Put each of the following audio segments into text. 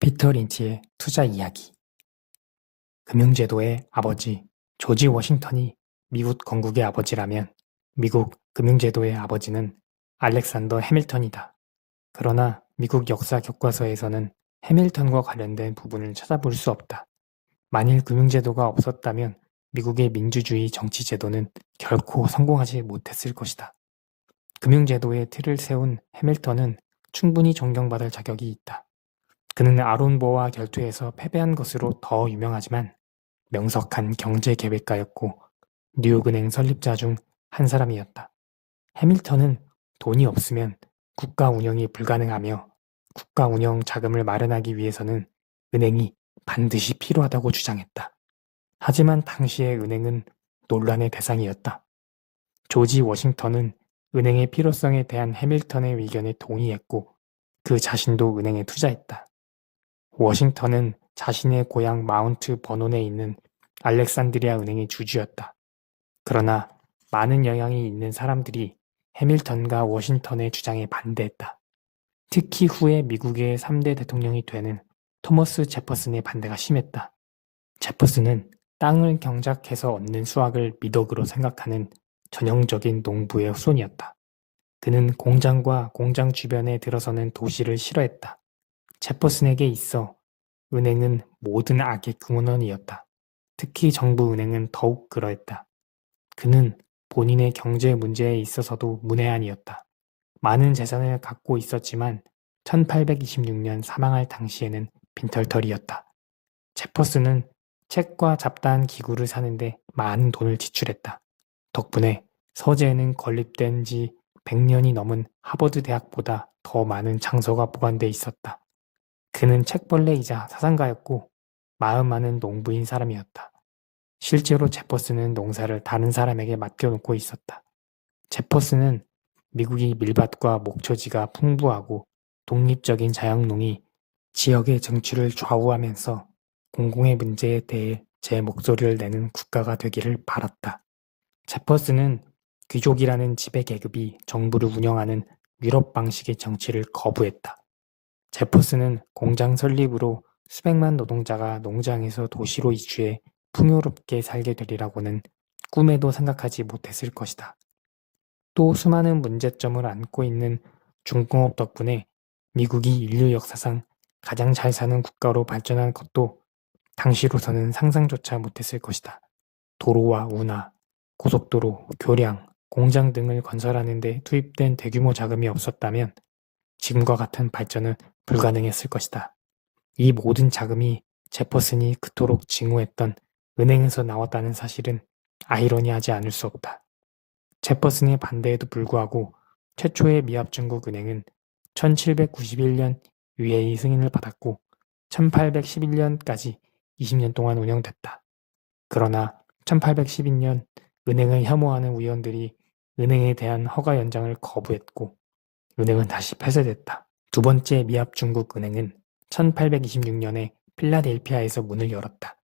피터 린치의 투자 이야기. 금융제도의 아버지 조지 워싱턴이 미국 건국의 아버지라면 미국 금융제도의 아버지는 알렉산더 해밀턴이다. 그러나 미국 역사 교과서에서는 해밀턴과 관련된 부분을 찾아볼 수 없다. 만일 금융제도가 없었다면 미국의 민주주의 정치제도는 결코 성공하지 못했을 것이다. 금융제도의 틀을 세운 해밀턴은 충분히 존경받을 자격이 있다. 그는 아론버와 결투에서 패배한 것으로 더 유명하지만 명석한 경제 계획가였고 뉴욕은행 설립자 중 한 사람이었다. 해밀턴은 돈이 없으면 국가 운영이 불가능하며 국가 운영 자금을 마련하기 위해서는 은행이 반드시 필요하다고 주장했다. 하지만 당시의 은행은 논란의 대상이었다. 조지 워싱턴은 은행의 필요성에 대한 해밀턴의 의견에 동의했고 그 자신도 은행에 투자했다. 워싱턴은 자신의 고향 마운트 버논에 있는 알렉산드리아 은행의 주주였다. 그러나 많은 영향이 있는 사람들이 해밀턴과 워싱턴의 주장에 반대했다. 특히 후에 미국의 3대 대통령이 되는 토머스 제퍼슨의 반대가 심했다. 제퍼슨은 땅을 경작해서 얻는 수확을 미덕으로 생각하는 전형적인 농부의 후손이었다. 그는 공장과 공장 주변에 들어서는 도시를 싫어했다. 제퍼슨에게 있어 은행은 모든 악의 근원이었다. 특히 정부 은행은 더욱 그러했다. 그는 본인의 경제 문제에 있어서도 문외한이었다. 많은 재산을 갖고 있었지만 1826년 사망할 당시에는 빈털터리였다. 제퍼슨은 책과 잡다한 기구를 사는데 많은 돈을 지출했다. 덕분에 서재에는 건립된 지 100년이 넘은 하버드 대학보다 더 많은 장서가 보관돼 있었다. 그는 책벌레이자 사상가였고 마음 많은 농부인 사람이었다. 실제로 제퍼슨은 농사를 다른 사람에게 맡겨놓고 있었다. 제퍼슨은 미국이 밀밭과 목초지가 풍부하고 독립적인 자영농이 지역의 정치를 좌우하면서 공공의 문제에 대해 제 목소리를 내는 국가가 되기를 바랐다. 제퍼슨은 귀족이라는 지배계급이 정부를 운영하는 유럽 방식의 정치를 거부했다. 제퍼슨은 공장 설립으로 수백만 노동자가 농장에서 도시로 이주해 풍요롭게 살게 되리라고는 꿈에도 생각하지 못했을 것이다. 또 수많은 문제점을 안고 있는 중공업 덕분에 미국이 인류 역사상 가장 잘 사는 국가로 발전한 것도 당시로서는 상상조차 못했을 것이다. 도로와 운하, 고속도로, 교량, 공장 등을 건설하는 데 투입된 대규모 자금이 없었다면 지금과 같은 발전은 불가능했을 것이다. 이 모든 자금이 제퍼슨이 그토록 증오했던 은행에서 나왔다는 사실은 아이러니하지 않을 수 없다. 제퍼슨의 반대에도 불구하고 최초의 미합중국 은행은 1791년 위회의 승인을 받았고 1811년까지 20년 동안 운영됐다. 그러나 1812년 은행을 혐오하는 위원들이 은행에 대한 허가 연장을 거부했고 은행은 다시 폐쇄됐다. 두 번째 미합중국 은행은 1826년에 필라델피아에서 문을 열었다.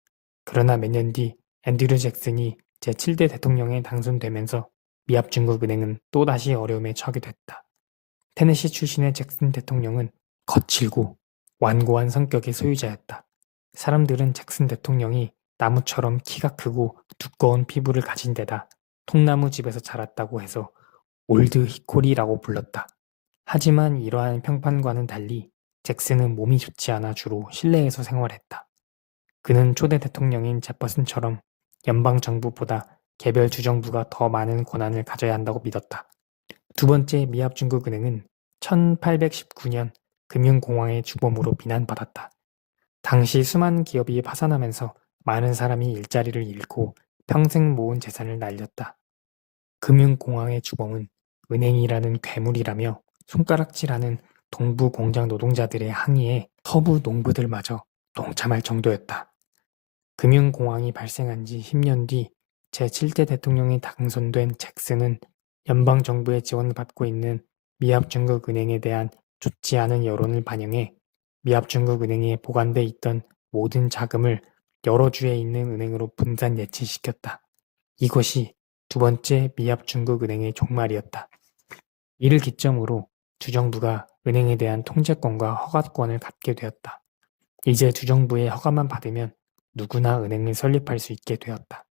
그러나 몇 년 뒤 앤드류 잭슨이 제7대 대통령에 당선되면서 미합중국 은행은 또다시 어려움에 처하게 됐다. 테네시 출신의 잭슨 대통령은 거칠고 완고한 성격의 소유자였다. 사람들은 잭슨 대통령이 나무처럼 키가 크고 두꺼운 피부를 가진 데다 통나무 집에서 자랐다고 해서 올드 히코리라고 불렀다. 하지만 이러한 평판과는 달리 잭슨은 몸이 좋지 않아 주로 실내에서 생활했다. 그는 초대 대통령인 제퍼슨처럼 연방정부보다 개별 주정부가 더 많은 권한을 가져야 한다고 믿었다. 두 번째 미합중국은행은 1819년 금융공황의 주범으로 비난받았다. 당시 수많은 기업이 파산하면서 많은 사람이 일자리를 잃고 평생 모은 재산을 날렸다. 금융공황의 주범은 은행이라는 괴물이라며 손가락질하는 동부 공장 노동자들의 항의에 서부 농부들마저 동참할 정도였다. 금융공황이 발생한 지 10년 뒤 제7대 대통령이 당선된 잭슨은 연방정부의 지원을 받고 있는 미합중국은행에 대한 좋지 않은 여론을 반영해 미합중국은행에 보관돼 있던 모든 자금을 여러 주에 있는 은행으로 분산 예치시켰다. 이것이 두 번째 미합중국은행의 종말이었다. 이를 기점으로 주정부가 은행에 대한 통제권과 허가권을 갖게 되었다. 이제 주정부의 허가만 받으면 누구나 은행을 설립할 수 있게 되었다.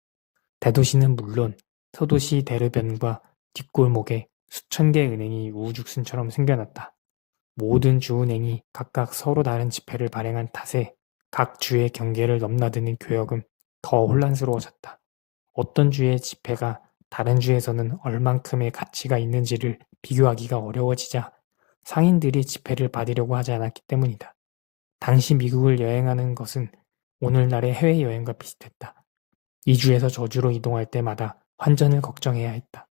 대도시는 물론 소도시 대로변과 뒷골목에 수천 개의 은행이 우후죽순처럼 생겨났다. 모든 주은행이 각각 서로 다른 지폐를 발행한 탓에 각 주의 경계를 넘나드는 교역은 더 혼란스러워졌다. 어떤 주의 지폐가 다른 주에서는 얼만큼의 가치가 있는지를 비교하기가 어려워지자 상인들이 지폐를 받으려고 하지 않았기 때문이다. 당시 미국을 여행하는 것은 오늘날의 해외여행과 비슷했다. 이 주에서 저 주로 이동할 때마다 환전을 걱정해야 했다.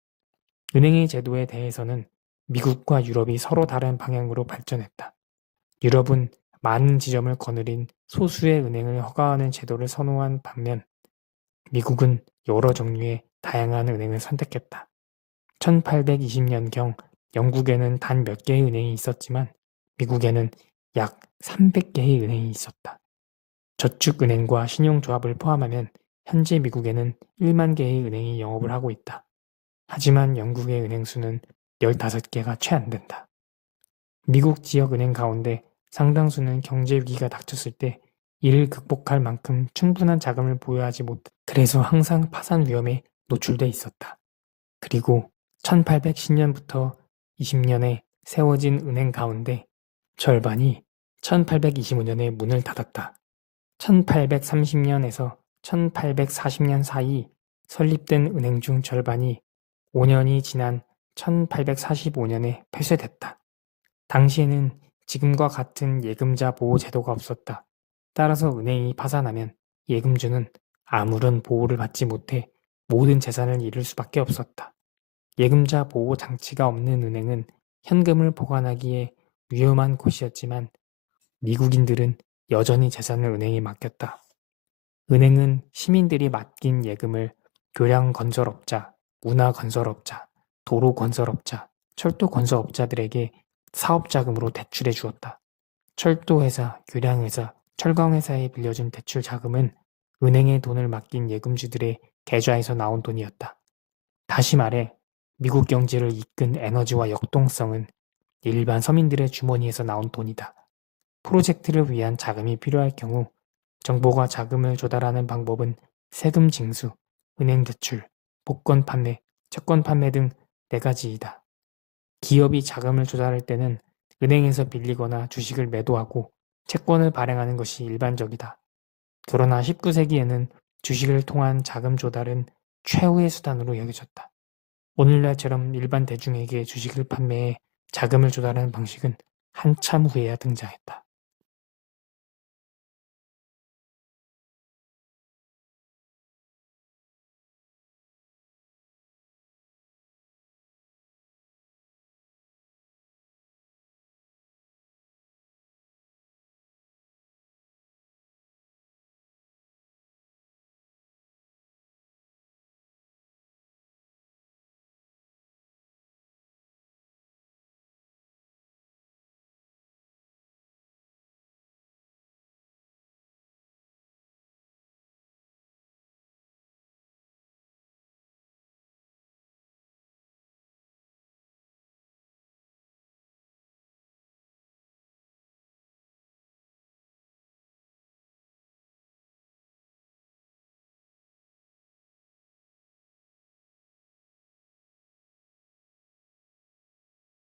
은행의 제도에 대해서는 미국과 유럽이 서로 다른 방향으로 발전했다. 유럽은 많은 지점을 거느린 소수의 은행을 허가하는 제도를 선호한 반면 미국은 여러 종류의 다양한 은행을 선택했다. 1820년경 영국에는 단 몇 개의 은행이 있었지만 미국에는 약 300개의 은행이 있었다. 저축은행과 신용조합을 포함하면 현재 미국에는 1만 개의 은행이 영업을 하고 있다. 하지만 영국의 은행 수는 15개가 채 안 된다. 미국 지역 은행 가운데 상당수는 경제 위기가 닥쳤을 때 이를 극복할 만큼 충분한 자금을 보유하지 못, 그래서 항상 파산 위험에 노출돼 있었다. 그리고 1810년부터 20년에 세워진 은행 가운데 절반이 1825년에 문을 닫았다. 1830년에서 1840년 사이 설립된 은행 중 절반이 5년이 지난 1845년에 폐쇄됐다. 당시에는 지금과 같은 예금자 보호 제도가 없었다. 따라서 은행이 파산하면 예금주는 아무런 보호를 받지 못해 모든 재산을 잃을 수밖에 없었다. 예금자 보호 장치가 없는 은행은 현금을 보관하기에 위험한 곳이었지만 미국인들은 여전히 재산을 은행에 맡겼다. 은행은 시민들이 맡긴 예금을 교량건설업자, 문화건설업자, 도로건설업자, 철도건설업자들에게 사업자금으로 대출해 주었다. 철도회사, 교량회사, 철강회사에 빌려준 대출 자금은 은행에 돈을 맡긴 예금주들의 계좌에서 나온 돈이었다. 다시 말해 미국 경제를 이끈 에너지와 역동성은 일반 서민들의 주머니에서 나온 돈이다. 프로젝트를 위한 자금이 필요할 경우 정부가 자금을 조달하는 방법은 세금 징수, 은행 대출, 복권 판매, 채권 판매 등 4가지이다. 기업이 자금을 조달할 때는 은행에서 빌리거나 주식을 매도하고 채권을 발행하는 것이 일반적이다. 그러나 19세기에는 주식을 통한 자금 조달은 최후의 수단으로 여겨졌다. 오늘날처럼 일반 대중에게 주식을 판매해 자금을 조달하는 방식은 한참 후에야 등장했다.